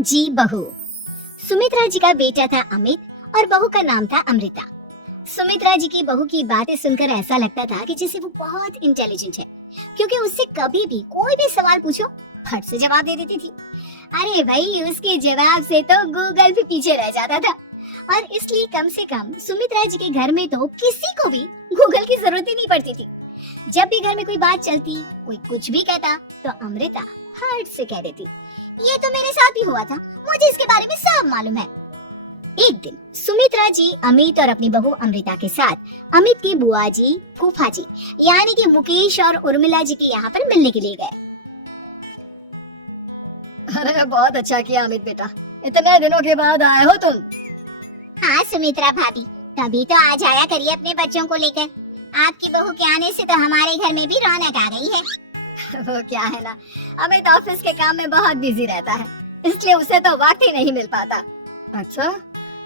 जी बहू। सुमित्रा जी का बेटा था अमित और बहू का नाम था अमृता। सुमित्रा जी की बहू की बातें सुनकर ऐसा लगता था कि जैसे वो बहुत इंटेलिजेंट है, क्योंकि उससे कभी भी कोई भी सवाल पूछो फट से जवाब दे देती थी। अरे भाई, उसके जवाब से तो गूगल भी पीछे रह जाता था। और इसलिए कम से कम सुमित्रा जी के घर में तो किसी को भी गूगल की जरूरत ही नहीं पड़ती थी। जब भी घर में कोई बात चलती, कोई कुछ भी कहता, तो अमृता फट से कह देती, ये तो मेरे साथ भी हुआ था, मुझे इसके बारे में सब मालूम है। एक दिन सुमित्रा जी अमित और अपनी बहू अमृता के साथ अमित की बुआ जी, फूफा जी यानी कि मुकेश और उर्मिला जी के यहाँ पर मिलने के लिए गए। अरे बहुत अच्छा किया अमित बेटा, इतने दिनों के बाद आए हो तुम। हाँ सुमित्रा भाभी, तभी तो आज आया करिए अपने बच्चों को लेकर। आपकी बहू के आने से तो हमारे घर में भी रौनक आ गई है। वो क्या है ना, अमित ऑफिस के काम में बहुत बिजी रहता है, इसलिए उसे तो वक्त ही नहीं मिल पाता। अच्छा,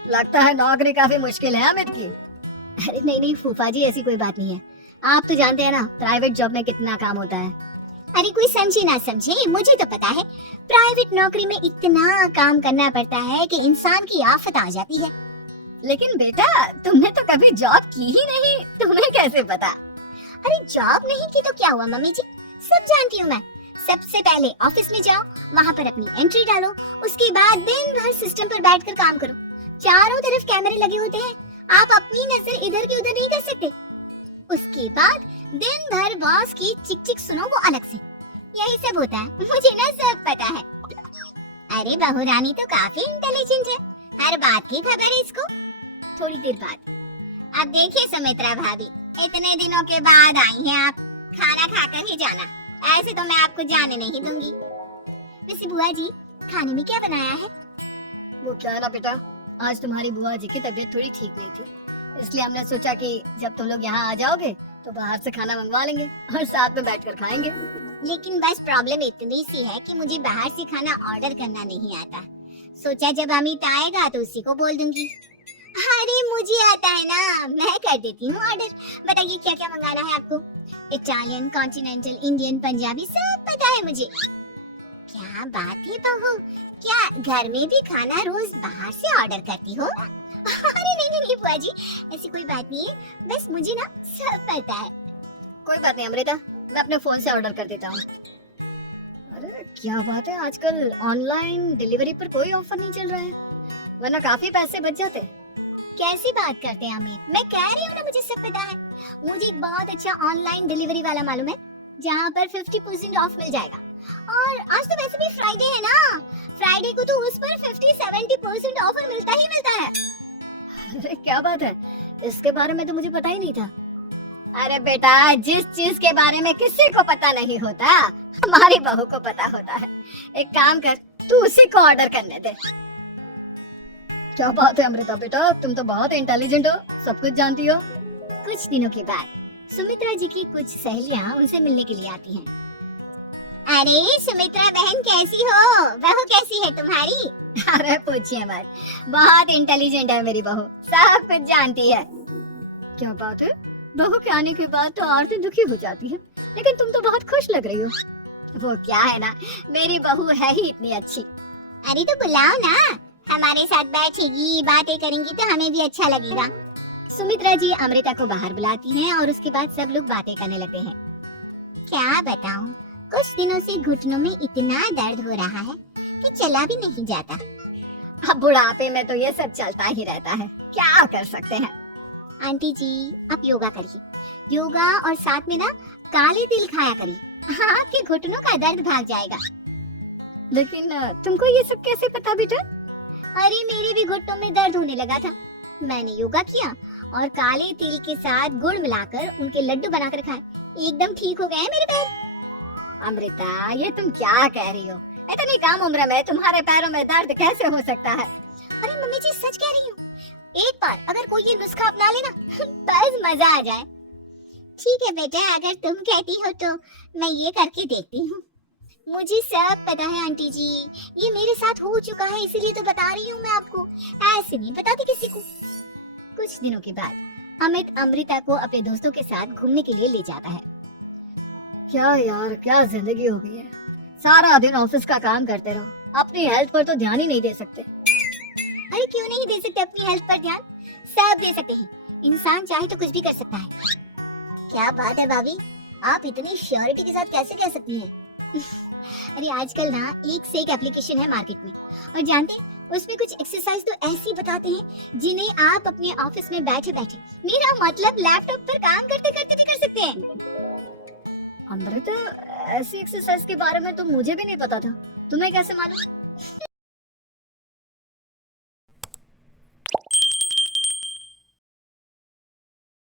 लगता है नौकरी काफी मुश्किल है अमित की। अरे नहीं नहीं फूफा जी, ऐसी कोई बात नहीं है। आप तो जानते हैं ना प्राइवेट जॉब में कितना काम होता है। अरे कोई समझे ना समझे, मुझे तो पता है प्राइवेट नौकरी में इतना काम करना पड़ता है कि इंसान की आफत आ जाती है। लेकिन बेटा, तुमने तो कभी जॉब की ही नहीं, तुम्हें कैसे पता? अरे जॉब नहीं की तो क्या हुआ मम्मी जी, सब जानती हूँ मैं। सबसे पहले ऑफिस में जाओ, वहाँ पर अपनी एंट्री डालो, उसके बाद दिन भर सिस्टम पर बैठकर काम करो। चारों तरफ कैमरे लगे होते हैं, आप अपनी नजर इधर की उधर नहीं कर सकते। उसके बाद दिन भर बॉस की चिक चिक सुनो, वो अलग से। यही सब होता है, मुझे ना सब पता है। अरे बहू रानी तो काफी इंटेलिजेंट है, हर बात की खबर है इसको। थोड़ी देर बाद, अब देखिए सुमित्रा भाभी, इतने दिनों के बाद आई हैं आप, खाना खाकर ही जाना, ऐसे तो मैं आपको जाने नहीं दूंगी। वैसे बुआ जी, खाने में क्या बनाया है? वो क्या है ना बेटा, आज तुम्हारी बुआ जी की तबीयत थोड़ी ठीक नहीं थी, इसलिए हमने सोचा कि जब तुम लोग यहाँ आ जाओगे तो बाहर से खाना मंगवा लेंगे और साथ में बैठकर खाएंगे। लेकिन बस प्रॉब्लम इतनी सी है कि मुझे बाहर से खाना ऑर्डर करना नहीं आता। सोचा जब अमित आएगा तो उसी को बोल दूंगी। अरे मुझे आता है ना, मैं कर देती हूँ ऑर्डर। बताइए क्या क्या मंगाना है आपको? इटालियन, कॉन्टिनेंटल, इंडियन, पंजाबी, सब पता है मुझे। क्या बात है बहू, क्या घर में भी खाना रोज बाहर से ऑर्डर करती हो? अरे नहीं नहीं नहीं बुआ जी, ऐसी कोई बात नहीं है, बस मुझे ना सब पता है। कोई बात नहीं अमृता, मैं अपने फोन से ऑर्डर कर देता हूँ। अरे क्या बात है, आजकल ऑनलाइन डिलीवरी पर कोई ऑफर नहीं चल रहा है, वरना काफी पैसे बच जाते। कैसी बात करते हैं अमित, मैं कह रही हूँ ना मुझे सब पता है। मुझे एक बहुत अच्छा ऑनलाइन डिलीवरी वाला मालूम है, जहाँ पर 50% ऑफ मिल जाएगा। और आज तो वैसे भी फ्राइडे है ना, फ्राइडे को तो उस पर 50-70% ऑफर मिलता ही मिलता है। अरे क्या बात है, इसके बारे में तो मुझे पता ही नहीं था। अरे बेटा, जिस चीज के बारे में किसी को पता नहीं होता, हमारी बहू को पता होता है। एक काम कर, तू उसी को ऑर्डर करने दे। क्या बात है अमृता बेटा, तुम तो बहुत इंटेलिजेंट हो, सब कुछ जानती हो। कुछ दिनों के बाद सुमित्रा जी की कुछ सहेलियां उनसे मिलने के लिए आती हैं। अरे सुमित्रा बहन कैसी हो, बहू कैसी है तुम्हारी? अरे पूछिए मत, बहुत इंटेलिजेंट है मेरी बहू, सब कुछ जानती है। क्या बात है, बहू के आने के बाद तो औरतें दुखी हो जाती हैं, लेकिन तुम तो बहुत खुश लग रही हो। वो क्या है ना, मेरी बहू है ही इतनी अच्छी। अरे तो बुलाओ ना, हमारे साथ बैठेगी, बातें करेंगी तो हमें भी अच्छा लगेगा। सुमित्रा जी अमृता को बाहर बुलाती हैं और उसके बाद सब लोग बातें करने लगते हैं। क्या बताऊं, कुछ दिनों से घुटनों में इतना दर्द हो रहा है कि चला भी नहीं जाता। अब बुढ़ापे में तो ये सब चलता ही रहता है, क्या कर सकते हैं। आंटी जी आप योगा करिए, योगा और साथ में ना काले तिल खाया करिए, आपके घुटनों का दर्द भाग जाएगा। लेकिन तुमको ये सब कैसे पता बेटा? अरे मेरे भी घुटनों में दर्द होने लगा था, मैंने योगा किया और काले तिल के साथ गुड़ मिलाकर उनके लड्डू बनाकर खाए, एकदम ठीक हो गए हैं मेरे पैर। अमृता, ये तुम क्या कह रही हो, इतनी कम उम्र में तुम्हारे पैरों में दर्द कैसे हो सकता है? अरे मम्मी जी सच कह रही हूँ, एक बार अगर कोई ये नुस्खा अपना लेना बस मजा आ जाए। ठीक है बेटा, अगर तुम कहती हो तो मैं ये करके देखती हूँ। मुझे सब पता है आंटी जी, ये मेरे साथ हो चुका है, इसीलिए तो बता रही हूँ मैं आपको, ऐसे नहीं बताती किसी को। कुछ दिनों के बाद अमित अमृता को अपने दोस्तों के साथ घूमने के लिए ले जाता है। क्या यार, क्या जिंदगी हो गई है, सारा दिन ऑफिस का काम करते रहो, अपनी हेल्थ पर तो ध्यान ही नहीं दे सकते। अरे क्यों नहीं दे सकते अपनी हेल्थ पर ध्यान? सब दे सकते हैं। इंसान चाहे तो कुछ भी कर सकता है। क्या बात है भाभी, आप इतनी श्योरिटी के साथ कैसे कह सकती हैं? अरे आजकल ना एक से एक एप्लीकेशन है मार्केट में, और जानते हैं उसमें कुछ एक्सरसाइज तो ऐसी बताते हैं जिन्हें आप अपने ऑफिस में बैठे बैठे, मेरा मतलब लैपटॉप पर काम करते करते भी कर सकते हैं। अमृता, ऐसी एक्सरसाइज के बारे में तो मुझे भी नहीं पता था, तुम्हें कैसे मालूम?